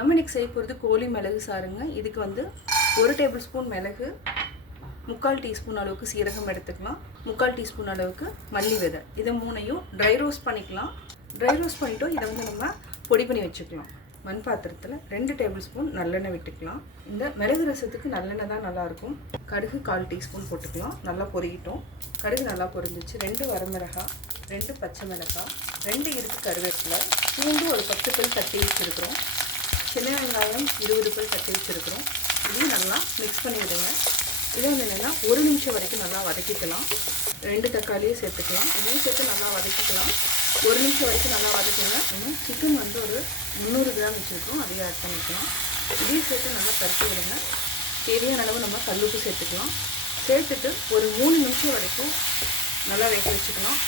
நம்ம இன்றைக்கி செய்ய போகிறது கோழி மிளகு சாருங்க இதுக்கு வந்து ஒரு டேபிள் ஸ்பூன் மிளகு முக்கால் டீஸ்பூன் அளவுக்கு சீரகம் எடுத்துக்கலாம். முக்கால் டீஸ்பூன் அளவுக்கு மல்லி விதை. இதை மூணையும் ட்ரை ரோஸ்ட் பண்ணிக்கலாம். ட்ரை ரோஸ்ட் பண்ணிட்டோம். இதை வந்து நம்ம பொடி பண்ணி வச்சுக்கலாம். மண் பாத்திரத்தில் ரெண்டு டேபிள் ஸ்பூன் நல்லெண்ணெய் விட்டுக்கலாம். இந்த மிளகு ரசத்துக்கு நல்லெண்ணெய் தான் நல்லாயிருக்கும். கடுகு கால் டீஸ்பூன் போட்டுக்கலாம். நல்லா பொரியிட்டோம். கடுகு நல்லா பொரிஞ்சிச்சு. ரெண்டு வரமிளகாய் ரெண்டு பச்சை மிளகாய் ரெண்டு இருக்கு கருவேப்பிலை பூண்டு ஒரு பத்து பல் தட்டி வச்சுருக்குறோம். சின்ன வெங்காயம் இருபது பல் தட்டி வச்சுருக்கிறோம். இதையும் நல்லா மிக்ஸ் பண்ணி விடுங்க. இதே வந்து என்னென்னா ஒரு நிமிஷம் வரைக்கும் நல்லா வதக்கிக்கலாம். ரெண்டு தக்காளியும் சேர்த்துக்கலாம். இதையும் சேர்த்து நல்லா வதக்கிக்கலாம். ஒரு நிமிஷம் வரைக்கும் நல்லா வதக்குங்க. இன்னும் சிக்கன் வந்து ஒரு முந்நூறு கிராம் வச்சுருக்கோம் அதையும் ஆட் பண்ணிக்கலாம். இதையும் சேர்த்து நல்லா பறித்து விடுங்க. தேவையான அளவு நம்ம கல்லுப்பு சேர்த்துக்கலாம். சேர்த்துட்டு ஒரு மூணு நிமிஷம் வரைக்கும் நல்லா வேக வச்சுக்கலாம்.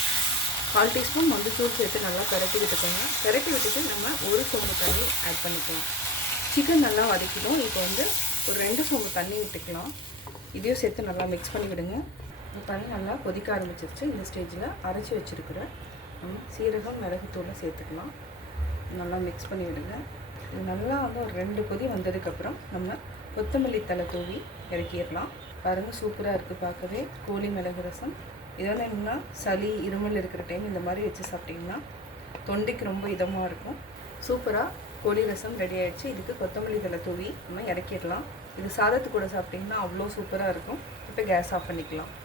கால் டீஸ்பூன் மஞ்சத்தூள் சேர்த்து நல்லா பெரட்டி விட்டுக்கோங்க. பெரட்டி விட்டுட்டு நம்ம ஒரு சொம்பு தண்ணி ஆட் பண்ணிக்கலாம். சிக்கன் நல்லா வதக்கிடும் இப்போ வந்து ஒரு ரெண்டு சொம்பு தண்ணி விட்டுக்கலாம். இதையும் சேர்த்து நல்லா மிக்ஸ் பண்ணி விடுங்க. இந்த தண்ணி நல்லா கொதிக்க ஆரம்பிச்சிருச்சு. இந்த ஸ்டேஜில் அரைச்சி வச்சுருக்கிற நம்ம சீரகம் மிளகுத்தூளை சேர்த்துக்கலாம். நல்லா மிக்ஸ் பண்ணி விடுங்க. இது நல்லா வந்து ஒரு ரெண்டு கொதி வந்ததுக்கப்புறம் நம்ம கொத்தமல்லி தலை தூவி இறக்கிடலாம். பாருங்கள் சூப்பராக இருக்குது பார்க்கவே. கோழி மிளகு ரசம். இதெல்லாம் என்னன்னா சளி இருமல் இருக்கிற டைம் இந்த மாதிரி வச்சு சாப்பிட்டிங்கன்னா தொண்டைக்கு ரொம்ப இதமாக இருக்கும். சூப்பராக கோழி ரசம் ரெடி ஆகிடுச்சு இதுக்கு கொத்தமல்லி தலை தூவி நம்ம இறக்கிடலாம். இது சாதத்து கூட சாப்பிட்டிங்கன்னா அவ்வளோ சூப்பராக இருக்கும். இப்போ கேஸ் ஆஃப் பண்ணிக்கலாம்.